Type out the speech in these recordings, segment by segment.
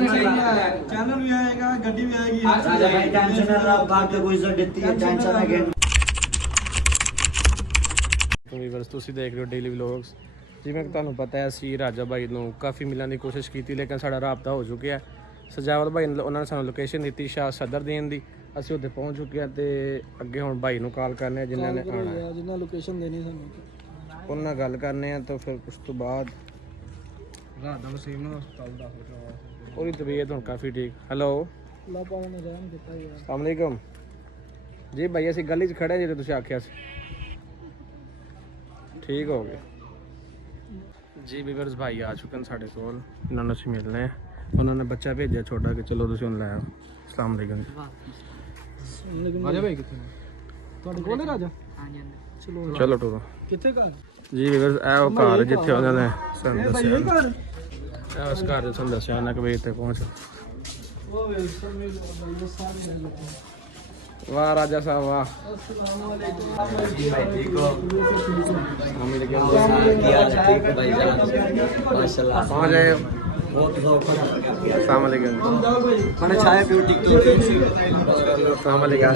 Channel भी आएगा, गड्डी भी आएगी। राजा भाई टेंशन ना लो, बाकी कोई इज्जत देती है, टेंशन ना गेन। ਵੀਵਰਸ ਤੁਸੀਂ ਦੇਖ ਰਹੇ ਹੋ ਡੇਲੀ ਵਲੌਗਸ। ਜਿਵੇਂ ਕਿ ਤੁਹਾਨੂੰ ਪਤਾ ਹੈ ਅਸੀਂ ਰਾਜਾ ਭਾਈ ਨੂੰ ਕਾਫੀ ਮਿਲਣ ਦੀ ਕੋਸ਼ਿਸ਼ ਕੀਤੀ, ਲੇਕਿਨ ਸਾਡਾ ਰਾਬਤਾ ਹੋ ਚੁੱਕਿਆ। ਸਜਾਵਤ ਭਾਈ ਉਹਨਾਂ ਨੇ ਸਾਨੂੰ ਲੋਕੇਸ਼ਨ ਦਿੱਤੀ ਸ਼ਾਹ ਸਦਰ ਦੇਣ ਦੀ, ਅਸੀਂ ਉੱਥੇ ਪਹੁੰਚ ਚੁੱਕੇ ਹਾਂ ਤੇ ਅੱਗੇ ਹੁਣ ਭਾਈ ਨੂੰ ਕਾਲ ਕਰਨੇ ਆ ਜਿਨ੍ਹਾਂ ਨੇ ਆਉਣਾ ਹੈ, ਜਿੰਨਾ ਲੋਕੇਸ਼ਨ ਦੇਣੀ ਸਾਨੂੰ ਉਹਨਾਂ ਨਾਲ ਗੱਲ ਕਰਨੇ ਆ। ਤਾਂ ਫਿਰ ਉਸ ਤੋਂ ਬਾਅਦ ਰਾਤ ਦਾ ਵਸੀਮ ਨੂੰ ਹਸਪਤਾਲ ਦਾਖਲ ਕਰਵਾਇਆ, ਉਹਦੀ ਤਬੀਅਤ ਹੁਣ ਕਾਫੀ ਠੀਕ। ਹੈਲੋ ਅੱਲਾਹ ਪਾਕ ਨੇ ਰਹਿਮ ਕੀਤਾ ਯਾਰ। अस्सलाम वालेकुम जी भाई, ਅਸੀਂ ਗਲੀ 'ਚ ਖੜੇ ਜਿਹੜੇ ਤੁਸੀਂ ਆਖਿਆ ਸੀ, ਠੀਕ ਹੋ ਗਿਆ ਜੀ। ਵੀਵਰਸ ਭਾਈ ਆ ਚੁੱਕੇ ਨੇ ਸਾਡੇ ਕੋਲ, ਇਹਨਾਂ ਨੂੰ ਅਸੀਂ ਮਿਲਨੇ ਆ। ਉਹਨਾਂ ਨੇ ਬੱਚਾ ਭੇਜਿਆ ਛੋਟਾ ਕਿ ਚਲੋ ਤੁਸੀਂ ਉਹਨੂੰ ਲੈ ਆਓ। अस्सलाम वालेकुम। ਰਾਜਾ ਭਾਈ ਕਿੱਥੇ ਨੇ? ਤੁਹਾਡੇ ਕੋਲ ਹੈ ਰਾਜਾ? ਹਾਂਜੀ ਚਲੋ ਚਲੋ ਟੁਰੋ ਕਿੱਥੇ ਘਰ? ਜੀ ਵੀਵਰਸ ਇਹ ਉਹ ਘਰ ਜਿੱਥੇ ਉਹਨਾਂ ਨੇ ਸਾਨੂੰ ਇਹ ਭਾਈ ਦੱਸਿਆ, ਇਹ ਘਰ? ਇਹ ਉਸ ਘਰ ਦੇ ਸਾਨੂੰ ਦੱਸਿਆ ਨਾ ਕਿ ਵੀ ਇੱਥੇ ਪਹੁੰਚ। ਉਹ ਵੇ ਸਭ ਮਿਲ ਭਾਈ ਸਾਰੇ ਮਿਲ ਗਏ। वाह राजा साहब वाह। अस्सलाम वालेकुम जी भाई ठीक हो? मम्मी लगे ठीक है भाई जान, माशाल्लाह पहुंच गए। बहुत शौक है। अस्सलाम वालेकुम। जाओ भाई मैंने चाय पी टिकटॉक अस्सलाम वालेकुम।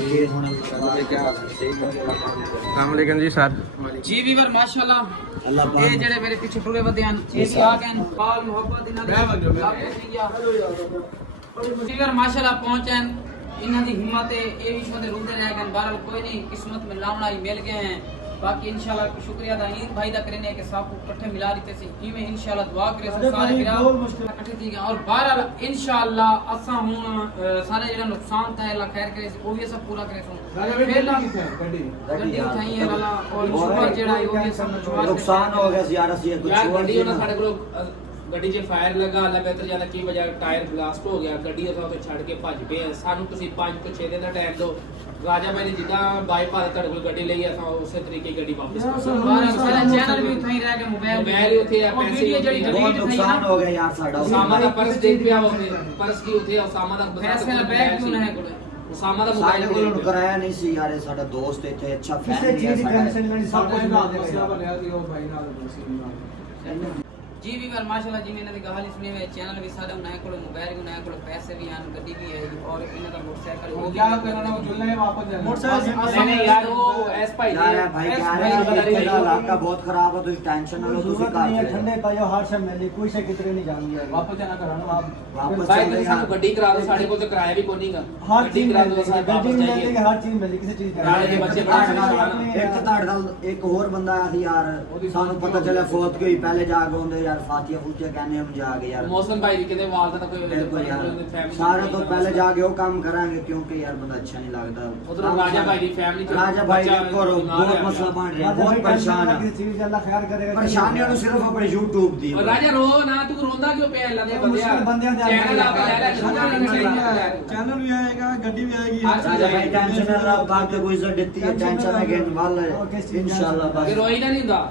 अस्सलाम वालेकुम जी सर। जी वीवर माशाल्लाह, अल्लाह ये पाक जेड़े मेरे पीछे टुरे वदे हैं ये भी आ गए पाल मोहब्बत इना दे वीवर माशाल्लाह पहुंचे इन्हां दी हिम्मत है, ये विश्व दे रुंदे रह गए। बहरहाल कोई नहीं, किस्मत में लावना ही मिल गए हैं। बाकी इंशाल्लाह शुक्रिया दा ईद भाई दा करने के साथ इकट्ठे मिला रही थे इवें इंशाल्लाह दुआ करे सब सारे मेरा इकट्ठे थी गए। और बहरहाल इंशाल्लाह असा हुन सारे जेड़ा नुकसान था अल्लाह खैर करे वो भी सब पूरा करे। पहला गड्डी उठाई है वाला और शुक्र जेड़ा है वो भी सब नुकसान हो गया यार, ਅਸੀਂ ਕੁਝ यार ਹੋਰ गड्डी ਸੀ ਉਹਨਾਂ ना। ਸਾਡੇ ਕੋਲ ਗੱਡੀ 'ਚ ਫਾਇਰ ਲੱਗਾ, ਅੱਲਾ ਬਿਹਤਰ ਜਾਣਾ ਕੀ ਵਜ੍ਹਾ ਟਾਇਰ ਬਲਾਸਟ ਹੋ ਗਿਆ, ਗੱਡੀ ਉਥੋਂ ਤੋਂ ਛੱਡ ਕੇ ਭੱਜ ਪਏ। ਸਾਨੂੰ ਤੁਸੀਂ 5 ਤੋਂ 6 ਦਿਨ ਦਾ ਟਾਈਮ ਦਿਓ। ਰਾਜਾ ਭਾਈ ਨੇ ਜਿੱਦਾਂ ਬਾਈਪਾਸ ਤੁਹਾਡੇ ਕੋਲ ਗੱਡੀ ਲਈ ਆ ਤਾਂ ਉਸੇ ਤਰੀਕੇ ਗੱਡੀ ਵਾਪਸ ਕਰੋ। बहरहाल सारा चैनल भी उठाई रह गए, मोबाइल मोबाइल ਉੱਥੇ ਆ, ਪੈਸੇ वीडियो जेड़ी बहुत डिलीट थई नुकसान ना हो गया यार साਡਾ। ਉਸਾਮਾ ਦਾ ਪਰਸ ਦੇਖ ਪਿਆ ਹੋਵੇ, ਪਰਸ ਕੀ ਉੱਥੇ ਉਸਾਮਾ ਦਾ पैसे का बैग क्यों ना है कोले ਉਸਾਮਾ ਦਾ ਸਾਡੇ ਮੋਬਾਈਲ ਕੋਲ ਕਰਾਇਆ ਨਹੀਂ ਸੀ ਯਾਰ, ਇਹ ਸਾਡਾ ਦੋਸਤ ਇੱਥੇ ਅੱਛਾ ਫੈਨ ਹੈ ਸਾਡਾ। ਸਭ ਕੁਝ ਮਸਲਾ ਬਣਿਆ ਸੀ ਉਹ ਭਾਈ ਨਾਲ ਸੀ। जी वीवर माशाल्लाह जी मैंने कहानी सुनी है। चैनल भी सारे नए को मोबाइल को नए को पैसे भी हैं, गड्डी भी है और इन्हां दा मोटरसाइकिल वो क्या करना, वो जुलने वापस जाना मोटरसाइकिल। नहीं यार वो एस भाई यार भाई कह रहे हैं कि इतना इलाका बहुत खराब है, तुम टेंशन ना लो, तुम घर चले ठंडे का जो हर शम मिले कोई से कितने नहीं जाएंगे यार, वापस जाना कराना आप वापस भाई चले तुम यार। ਸਾਨੂੰ ਗੱਡੀ ਕਰਾ ਦਿਓ, ਸਾਡੇ ਕੋਲ ਤੇ ਕਿਰਾਇਆ ਵੀ ਕੋਈ ਨਹੀਂਗਾ। हर ਗੱਡੀ चीज ਕਰਾ मिल ਦਿਓ, ਸਾਡੇ गड्डी ਵਾਪਸ मिल ਜਾਈਏ। हर चीज मिल किसी चीज नाले के बच्चे बड़ा ਇੱਕ ਤਾਂ ਤੁਹਾਡੇ ਨਾਲ ਇੱਕ ਹੋਰ ਬੰਦਾ ਆਇਆ ਸੀ ਯਾਰ, ਸਾਨੂੰ ਪਤਾ ਚੱਲਿਆ ਫੌਤ ਕੀ ਹੋਈ, ਪਹਿਲੇ ਜਾ ਕੇ ਹੁੰਦੇ ਯਾਰ ਫਾਤੀਆ ਫੂਤੀਆ ਕਹਿੰਦੇ ਹਮ ਜਾ ਕੇ ਯਾਰ। ਮੌਸਮ ਭਾਈ ਦੀ ਕਿਤੇ ਵਾਲਦਾ ਤਾਂ ਕੋਈ ਬਿਲਕੁਲ ਯਾਰ, ਸਾਰਿਆਂ ਤੋਂ ਪਹਿਲੇ ਜਾ ਕੇ ਉਹ ਕੰਮ ਕਰਾਂਗੇ ਕਿਉਂਕਿ ਯਾਰ ਬੰਦਾ ਅੱਛਾ ਨਹੀਂ ਲੱਗਦਾ। ਉਧਰੋਂ ਰਾਜਾ ਭਾਈ ਦੀ ਫੈਮਿਲੀ ਚ ਰਾਜਾ ਭਾਈ ਦੇ ਕੋਲ ਬਹੁਤ ਮਸਲਾ ਬਣ ਰਿਹਾ, ਬਹੁਤ ਪਰੇਸ਼ਾਨ ਆ। किसी चीज अल्लाह खैर करेगा। ਪਰੇਸ਼ਾਨੀਆਂ ਨੂੰ ਸਿਰਫ ਆਪਣੇ YouTube ਦੀ ਔਰ ਰਾਜਾ ਰੋ ਨਾ, ਤੂੰ ਰੋਂਦਾ ਕਿਉਂ ਪਿਆ? ਅੱਲਾ ਦੇ ਬੰਦਿਆ ਬੰਦਿਆਂ ਦੇ ਚੈਨਲ ਆਪੇ ਲੈ ਲੈ, चैनल भी आएगा, गड्डी भी आएगी। ਰਾਜਾ ਭਾਈ ਟੈਨਸ਼ਨ ਨਾ ਲਓ, ਬਾਕੀ ਕੋਈ ਇੱਜ਼ਤ ਦਿੱਤੀ ਹੈ, ਟੈਨਸ਼ਨ ਨਾ गेन वाला इंशाल्लाह ਕਿ बस। ਰੋਈ ਨਾ ਨਹੀਂ ਹੁੰਦਾ।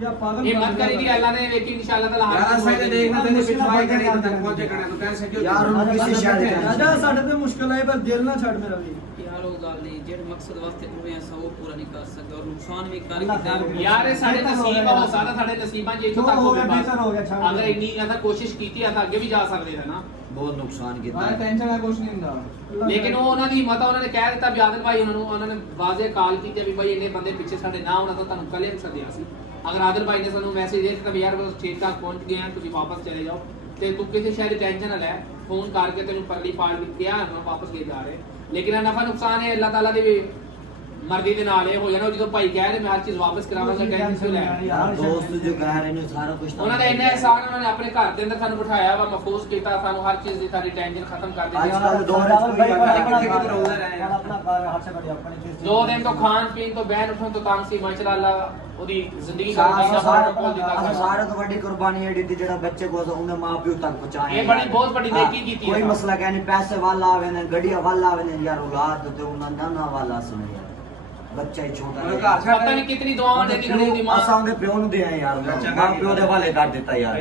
या पागल ਇਹ ਮਤ ਕਰੀ ਦੀ ਅੱਲਾ ਨੇ ਵੇਖੀ इंशाल्लाह ताला हर चीज देखना तेरे पिछवाई करी तो तक पहुंचे करना तो कैसे क्यों यार उन्होंने किसी शहर के राजा साडे पे मुश्किल है, पर दिल ना छड़ मेरा भी यार वो गल नहीं जेड़े मकसद वास्ते तुमे ऐसा वो पूरा नहीं कर सकते और नुकसान भी कर किताब ਯਾਰ ਇਹ ਸਾਡੇ ਨਸੀਬ ਆ, ਉਹ ਸਾਰਾ ਸਾਡੇ ਨਸੀਬਾਂ 'ਚ ਇੱਥੋਂ ਤੱਕ ਹੋ ਹੋਵੇ ਗਿਆ, ਬਸ। ਬਿਹਤਰ ਹੋ ਗਿਆ, ਛੱਡ ਅਗਰ ਦੇ। ਇੰਨੀ ਜ਼ਿਆਦਾ ਕੋਸ਼ਿਸ਼ ਕੀਤੀ ਆ ਤਾਂ ਅੱਗੇ ਵੀ ਜਾ ਸਕਦੇ ਸੀ ਨਾ। बहुत नुकसान किया है। टेंशन है कुछ नहीं ਹੁੰਦਾ ਲੇਕਿਨ ਉਹ ਉਹਨਾਂ ਦੀ ਹਿੰਮਤ ਆ, ਉਹਨਾਂ ਨੇ ਕਹਿ ਦਿੱਤਾ ਵੀ ਆਦਮ ਭਾਈ ਉਹਨਾਂ ਨੇ ਵਾਜ਼ੇ ਕਾਲ ਕੀਤੀ ਵੀ ਭਾਈ ਇੰਨੇ ਬੰਦੇ ਪਿੱਛੇ ਸਾਡੇ ਨਾ ਹੋਣਾ ਤਾਂ ਤੁਹਾਨੂੰ ਕੱਲੇ ਨੂੰ ਸੱਦਿਆ ਸੀ। ਅਗਰ ਆਦਮ ਭਾਈ ਨੇ ਸਾਨੂੰ ਮੈਸੇਜ ਦੇ ਦਿੱਤਾ ਵੀ ਯਾਰ ਬਸ ਠੀਕ ਠਾਕ ਪਹੁੰਚ ਗਏ ਆ, ਤੁਸੀਂ ਵਾਪਸ ਚਲੇ ਜਾਓ ਤੇ ਤੂੰ ਕਿਸੇ ਸ਼ਹਿਰ ਦੀ ਟੈਨਸ਼ਨ ਨਾ ਲੈ, ਫੋਨ ਕਰਕੇ ਤੈਨੂੰ ਪਰਲੀ ਪਾੜ ਵੀ ਕਿਹਾ ਨਾ ਵਾਪਸ ਗਏ ਜਾ ਰਹੇ। ਲੇਕਿਨ ਇਹ ਨਫਾ ਨੁਕਸਾਨ ਹੈ ਅੱਲਾਹ ਤਾਲਾ ਦੀ ਮਰਜ਼ੀ ਦੇ ਨਾਲ ਇਹ ਹੋ ਜਾਣਾ। ਜਦੋਂ ਭਾਈ ਕਹਿ ਰਹੇ ਮੈਂ ਹਰ ਚੀਜ਼ ਵਾਪਸ ਕਰਾਵਾਂਗਾ, ਟੈਨਸ਼ਨ ਕਿਉਂ ਲੈ? दोस्त जो कह रहे हैं सारा कुछ ਉਹਨਾਂ ਦਾ ਇੰਨਾ एहसान, ਉਹਨਾਂ ਨੇ ਆਪਣੇ ਘਰ ਦੇ ਅੰਦਰ ਸਾਨੂੰ ਬਿਠਾਇਆ ਵਾ, ਮਹਿਫੂਜ਼ ਕੀਤਾ, ਸਾਨੂੰ ਹਰ ਚੀਜ਼ ਦੀ ਸਾਡੀ ਟੈਨਸ਼ਨ ਖਤਮ ਕਰ ਦਿੱਤੀ। आजकल दौर है कोई अपना कार हाथ से बढ़िया अपनी चीज 2 ਦਿਨ ਤੋਂ ਖਾਣ ਪੀਣ ਤੋਂ ਬਹਿਣ ਉੱਠਣ ਤੋਂ ਤੰਗ ਸੀ। ਮਾਸ਼ਾਅੱਲਾ ਉਹਦੀ ਜ਼ਿੰਦਗੀ ਦਾ ਖੋਲ ਦਿੱਤਾ। सारे तो बड़ी कुर्बानी है दी जेड़ा बच्चे को उन्हें मां प्यो तक पहुंचाए। ਇਹ ਬੜੀ ਬਹੁਤ ਵੱਡੀ ਨੇਕੀ ਕੀਤੀ कोई ਹੈ। मसला कहने पैसे वाला आवे ने गड़िया वाला आवे ने यार औलाद तो उन्हें नाना वाला सुने यार, बच्चा ही छोटा है। ਪਤਾ ਨਹੀਂ ਕਿਤਨੀ ਦੁਆਵਾਂ ਦੇਦੀ ਖੜੀ ਦੀ ਮਾਂ। असा उन्हें प्यो नु दे आए यार, मां प्यो दे वाले कर देता यार।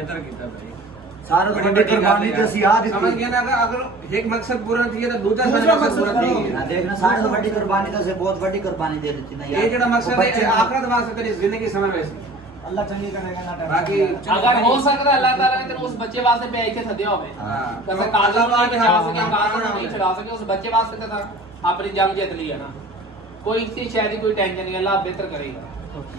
सारे तो बड़ी कुर्बानी ते सी याद समझ गया ना। अगर एक मकसद पूरा थी तो दूसरा मकसद पूरा थी। देखना सारे तो बड़ी कुर्बानी तो से बहुत बड़ी कुर्बानी दे देती ना यार। ये जेड़ा मकसद है आखिरत वास्ते तेरी जिंदगी समय वैसी अल्लाह चंगी करेगा ना टेंशन बाकी लेना। अगर हो सकता है अल्लाह ताला ने तेरे उस बच्चे वास्ते पे इतने सदे होवे जैसे काजल नहीं बचा सके काजल नहीं चला सके उस बच्चे वास्ते तो अपनी जंग जीत ली है ना कोई इतनी शायद कोई टेंशन नहीं अल्लाह बेहतर करेगा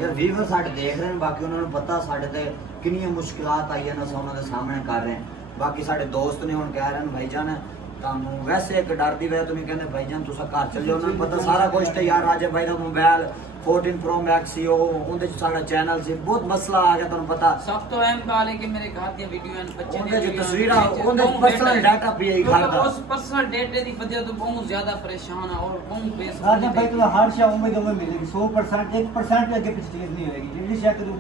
ਯਾਰ ਵੀਵਰ ਸਾਡੇ ਦੇਖ ਰਹੇ ਨੇ ਬਾਕੀ ਉਹਨਾਂ ਨੂੰ ਪਤਾ ਸਾਡੇ ਤੇ ਕਿੰਨੀਆਂ ਮੁਸ਼ਕਿਲਾਤ ਆਈਆਂ ਨੇ ਅਸੀਂ ਉਹਨਾਂ ਦੇ ਸਾਹਮਣੇ ਕਰ ਰਹੇ ਹਾਂ ਬਾਕੀ ਸਾਡੇ ਦੋਸਤ ਨੇ ਹੁਣ ਕਹਿ ਰਹੇ ਨੇ ਭਾਈਜਾਨ ਤੁਹਾਨੂੰ ਵੈਸੇ ਇੱਕ ਡਰ ਦੀ ਵਜ੍ਹਾ ਤੋਂ ਨਹੀਂ ਕਹਿੰਦੇ ਭਾਈਜਾਨ ਤੁਸੀਂ ਘਰ ਚੱਲ ਜਾਓ ਉਹਨਾਂ ਨੂੰ ਪਤਾ ਸਾਰਾ ਕੁਝ ਤੇ ਯਾਰ ਰਾਜੇ ਭਾਈ ਦਾ ਮੋਬਾਈਲ 14 Pro Max ਸੀ ਉਹ ਉਹਦੇ ਚ ਸਾਡਾ ਚੈਨਲ ਸੀ ਬਹੁਤ ਮਸਲਾ ਆ ਗਿਆ ਤੁਹਾਨੂੰ ਪਤਾ सब तो अहम बात है कि मेरे घर दी वीडियो हैं बच्चे ਉਹਦੇ ਚ ਤਸਵੀਰਾਂ ਉਹਦੇ ਚ ਪਰਸਨਲ ਡਾਟਾ ਵੀ ਆਈ ਖਾਦਾ उस पर्सनल डेटा दी वजह तो बहुत ज्यादा परेशान है और बहुत बेस राजा भाई तुम्हें हर शय उम्मीद मिलेगी 100% 1% भी आगे पीछे चीज नहीं होगी जितनी शय तुम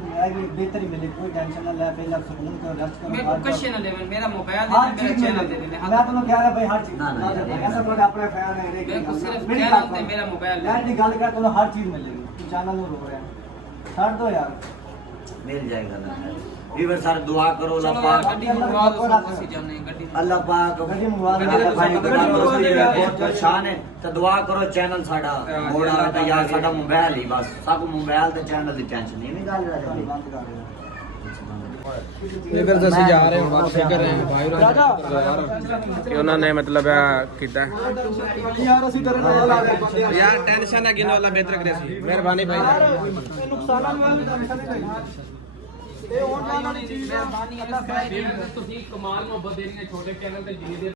बेहतर ही मिलेगी कोई टेंशन ना ले पहले सुकून करो रेस्ट करो मेरे को क्वेश्चन लेवल मेरा मोबाइल हर है मेरा चीज चैनल मिलेगी दे मैं तुम्हें कह रहा भाई हर चीज ना, ना, ऐसा कोई अपना फैन है मेरे को सिर्फ मेरी चैनल बात ते मेरा मोबाइल मैं है दी गल कर तुम्हें हर चीज मिलेगी तू चैनल नु रो रहा है छाड़ दो यार मिल जाएगा ना ਵੀਵਰ ਸਰ ਦੁਆ ਕਰੋ चलो ਅੱਲਾਹ यार ਪਾਕ गड्डी मंगवा दो सब उसी जाने गड्डी ਅੱਲਾਹ ਪਾਕ गड्डी मंगवा दो। ਰਾਜਾ ਭਾਈ गड्डी ਦਾ मंगवा दो यार। ਬਹੁਤ ਪਰੇਸ਼ਾਨ ਹੈ ਤਾਂ ਦੁਆ ਕਰੋ ਚੈਨਲ ਸਾਡਾ ਮੋੜ ਆਵੇ ਤਾਂ ਯਾਰ ਸਾਡਾ ਮੋਬਾਈਲ ਹੀ ਬਸ ਸਭ ਮੋਬਾਈਲ ਤੇ ਚੈਨਲ ਦੀ ਟੈਨਸ਼ਨ ਨਹੀਂ ਗੱਲ ਰਾਜਾ ਭਾਈ बंद कर दो ਇਹ ਫਿਰ ਅਸੀਂ ਜਾ ਰਹੇ ਹਾਂ ਵਾਪਸ ਕਰ ਰਹੇ ਹਾਂ ਭਾਈ ਰਾਜਾ ਕਿ ਉਹਨਾਂ ਨੇ ਮਤਲਬ ਕੀਤਾ यार ਅਸੀਂ ਤੇਰੇ ਨਾਲ ਆ ਗਏ ਬੰਦੇ ਯਾਰ ਟੈਨਸ਼ਨ ਹੈ ਕਿ ਅੱਲਾਹ ਬਿਹਤਰ ਕਰੇ ਸੀ ਮਿਹਰਬਾਨੀ ਭਾਈ ਨੁਕਸਾਨਾਂ ਨੂੰ ਟੈਨਸ਼ਨ ਨਹੀਂ ਲੈਣੀ ਇਹ ਆਨਲਾਈਨ ਵਾਲੀ ਚੀਜ਼ मेहरबानी अल्लाह ਤੁਸੀਂ ਕਮਾਲ ਮੁਹੱਬਤ ਦੇਣੀ ਹੈ ਛੋਟੇ ਚੈਨਲ ਤੇ ਜਿੰਨੀ ਦੇਰ